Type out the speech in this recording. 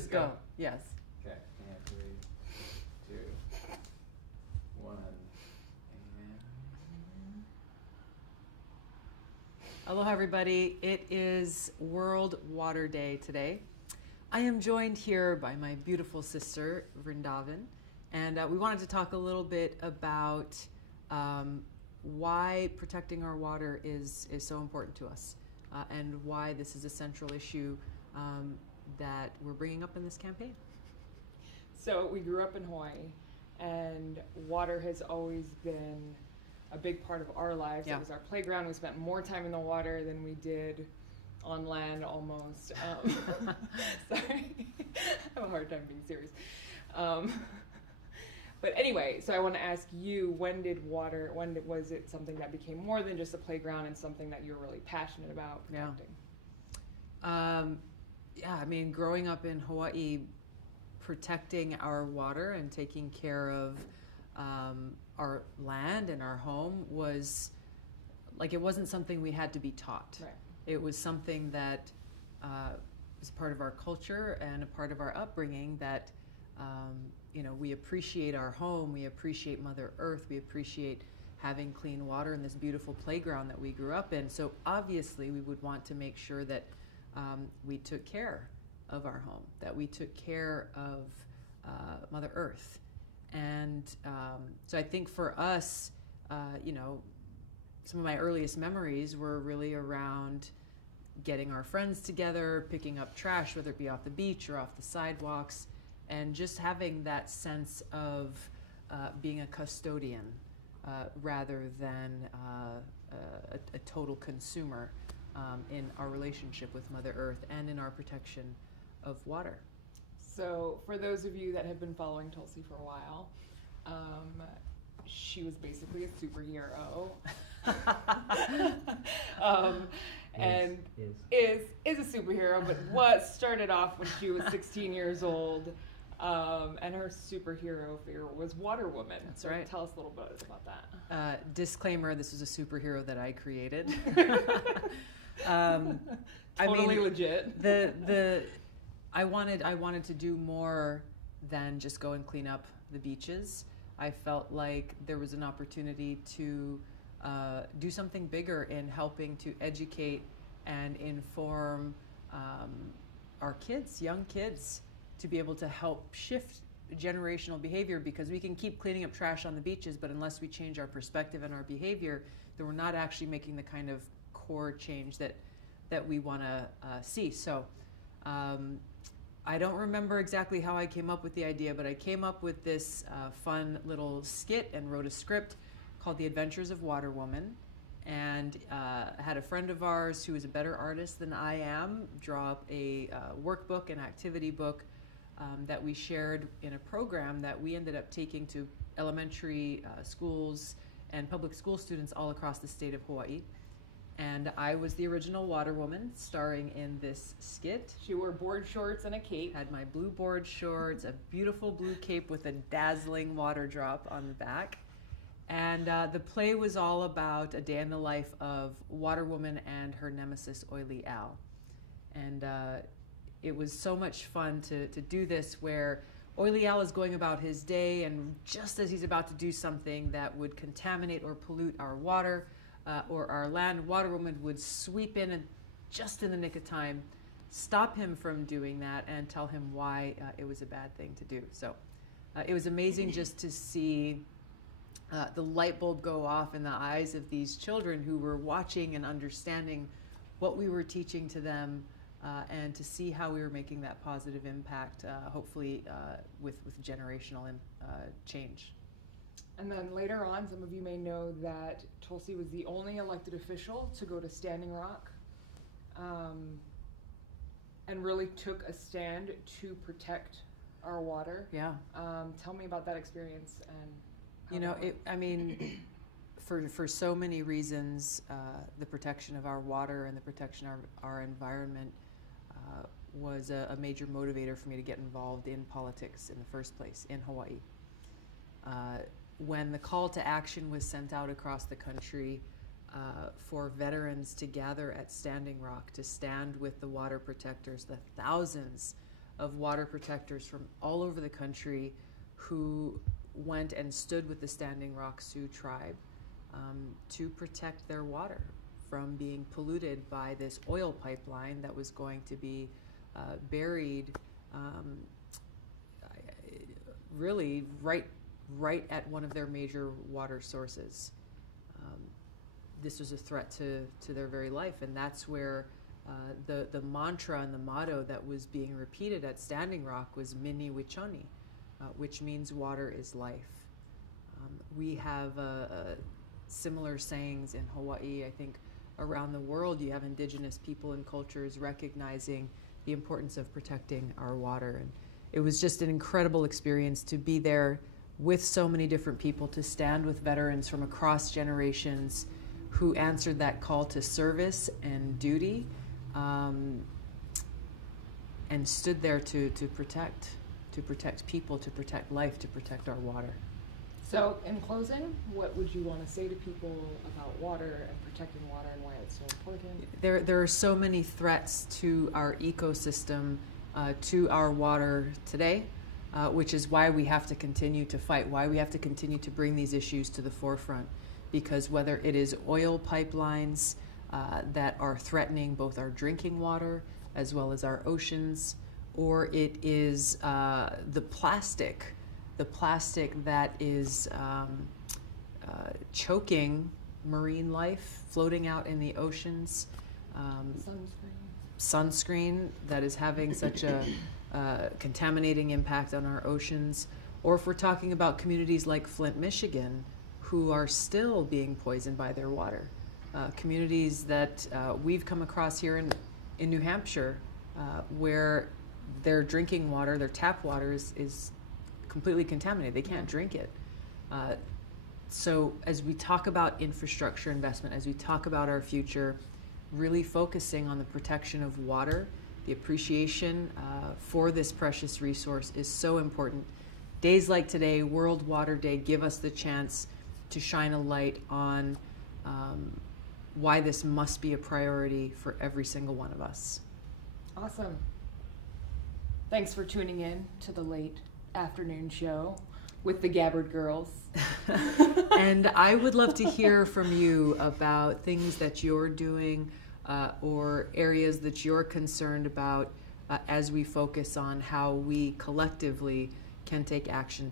just go. Yes. Okay. And 3, 2, 1. And... Aloha, everybody. It is World Water Day today. I am joined here by my beautiful sister, Vrindavan, and we wanted to talk a little bit about why protecting our water is so important to us, and why this is a central issue that we're bringing up in this campaign. So we grew up in Hawaii, and water has always been a big part of our lives. Yeah. It was our playground. We spent more time in the water than we did on land almost. Sorry, I have a hard time being serious. But anyway, so I want to ask you, when was it something that became more than just a playground and something that you're really passionate about protecting? Yeah, I mean, growing up in Hawaii, protecting our water and taking care of our land and our home was like, it wasn't something we had to be taught. Right. It was something that was part of our culture and a part of our upbringing, that we appreciate our home, we appreciate Mother Earth, we appreciate having clean water and this beautiful playground that we grew up in. So obviously we would want to make sure that we took care of our home, that we took care of Mother Earth. And so I think for us, some of my earliest memories were really around getting our friends together, picking up trash, whether it be off the beach or off the sidewalks, and just having that sense of being a custodian rather than a total consumer in our relationship with Mother Earth and in our protection of water. So for those of you that have been following Tulsi for a while, she was basically a superhero. And is a superhero, but started off when she was 16 years old, and her superhero figure was Water Woman. That's so right. Tell us a little bit about that. Disclaimer: this was a superhero that I created. Totally legit. I wanted to do more than just go and clean up the beaches. I felt like there was an opportunity to do something bigger in helping to educate and inform our kids, young kids, to be able to help shift generational behavior, because we can keep cleaning up trash on the beaches, but unless we change our perspective and our behavior, then we're not actually making the kind of core change that we want to see. So I don't remember exactly how I came up with the idea, but I came up with this fun little skit and wrote a script called The Adventures of Water Woman, and had a friend of ours who is a better artist than I am draw up a workbook, an activity book that we shared in a program that we ended up taking to elementary schools and public school students all across the state of Hawaii. And I was the original Water Woman, starring in this skit. She wore board shorts and a cape. Had my blue board shorts, a beautiful blue cape with a dazzling water drop on the back. And the play was all about a day in the life of Water Woman and her nemesis, Oily Al. And it was so much fun to do this, where Oily Al is going about his day, and just as he's about to do something that would contaminate or pollute our water, or our land, Water Woman would sweep in and just in the nick of time stop him from doing that and tell him why it was a bad thing to do. So it was amazing just to see the light bulb go off in the eyes of these children who were watching and understanding what we were teaching to them, and to see how we were making that positive impact, hopefully with generational change. And then later on, some of you may know that Tulsi was the only elected official to go to Standing Rock, and really took a stand to protect our water. Yeah. Tell me about that experience. And for so many reasons, the protection of our water and the protection of our environment was a major motivator for me to get involved in politics in the first place in Hawaii. When the call to action was sent out across the country for veterans to gather at Standing Rock to stand with the water protectors, the thousands of water protectors from all over the country who went and stood with the Standing Rock Sioux tribe to protect their water from being polluted by this oil pipeline that was going to be buried really right at one of their major water sources. This was a threat to their very life, and that's where the mantra and the motto that was being repeated at Standing Rock was Mini Wichoni, which means water is life. We have similar sayings in Hawaii. I think around the world you have indigenous people and cultures recognizing the importance of protecting our water. And it was just an incredible experience to be there with so many different people, to stand with veterans from across generations who answered that call to service and duty, and stood there to protect people, to protect life, to protect our water. So, in closing, what would you want to say to people about water and protecting water and why it's so important? There are so many threats to our ecosystem, to our water today, which is why we have to continue to fight, why we have to continue to bring these issues to the forefront. Because whether it is oil pipelines that are threatening both our drinking water as well as our oceans, or it is the plastic that is choking marine life, floating out in the oceans. Sunscreen that is having such a contaminating impact on our oceans. Or if we're talking about communities like Flint, Michigan, who are still being poisoned by their water. Communities that we've come across here in New Hampshire, where their drinking water, their tap water is completely contaminated. They can't drink it. So as we talk about infrastructure investment, as we talk about our future, really focusing on the protection of water, the appreciation for this precious resource is so important. Days like today, World Water Day, give us the chance to shine a light on why this must be a priority for every single one of us. Awesome. Thanks for tuning in to the late afternoon show with the Gabbard Girls. And I would love to hear from you about things that you're doing or areas that you're concerned about as we focus on how we collectively can take action